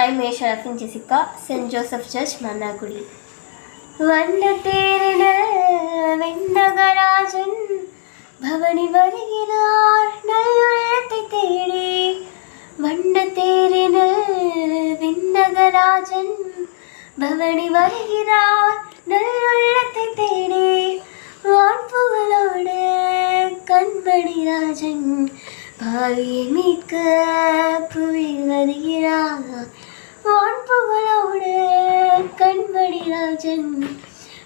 I'm Sharafin Jessica, St. Joseph Church, Mannagudi. வண்ணத்தேரின விண்ணகராஜன் பவனி வருகிறார் நல்லுள்ளத்தை தேடி. வண்ணத்தேரின விண்ணகராஜன் பவனி வருகிறார் நல்லுள்ளத்தை தேடி. வான்புகளோடு கண்மணி ராஜன் பாவியை மீட்க புவியில் வருகிறார். வான்புகளோடு கண்மணி ராஜன்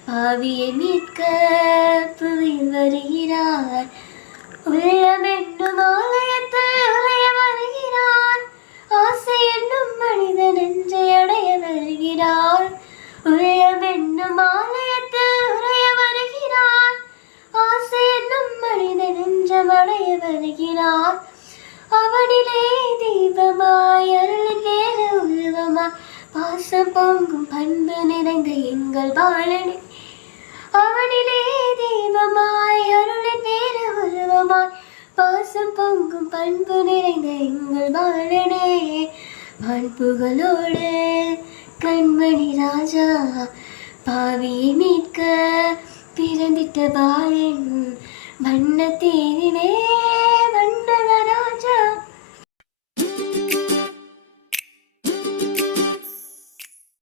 பாவியை மீட்க புவியில் வருகிறார். உள்ளம் என்னும் ஆலயத்தில் உரைய வருகிறார். ஆசை என்னும் மனித நெஞ்சை அடைய வருகிறார். உள்ளம் என்னும் ஆலயத்தில் உரைய வருகிறார். ஆசை என்னும் மனித நெஞ்சம் அடைய வருகிறார். அவனிலே தீபமாய் அருளின் வேற உருவமாய் பாசம் பொங்கும் பண்பு நிறைந்த எங்கள் பாலனே. அவனிலே தீபமாய் அருளின் வேற உருவமாய் பாசம் பொங்கும் பண்பு நிறைந்த எங்கள் பாலனே. வான்புகளோடு கண்மணி ராஜா பாவியை மீட்க பிறந்திட்ட பாலன் வண்ணத்தேரினே.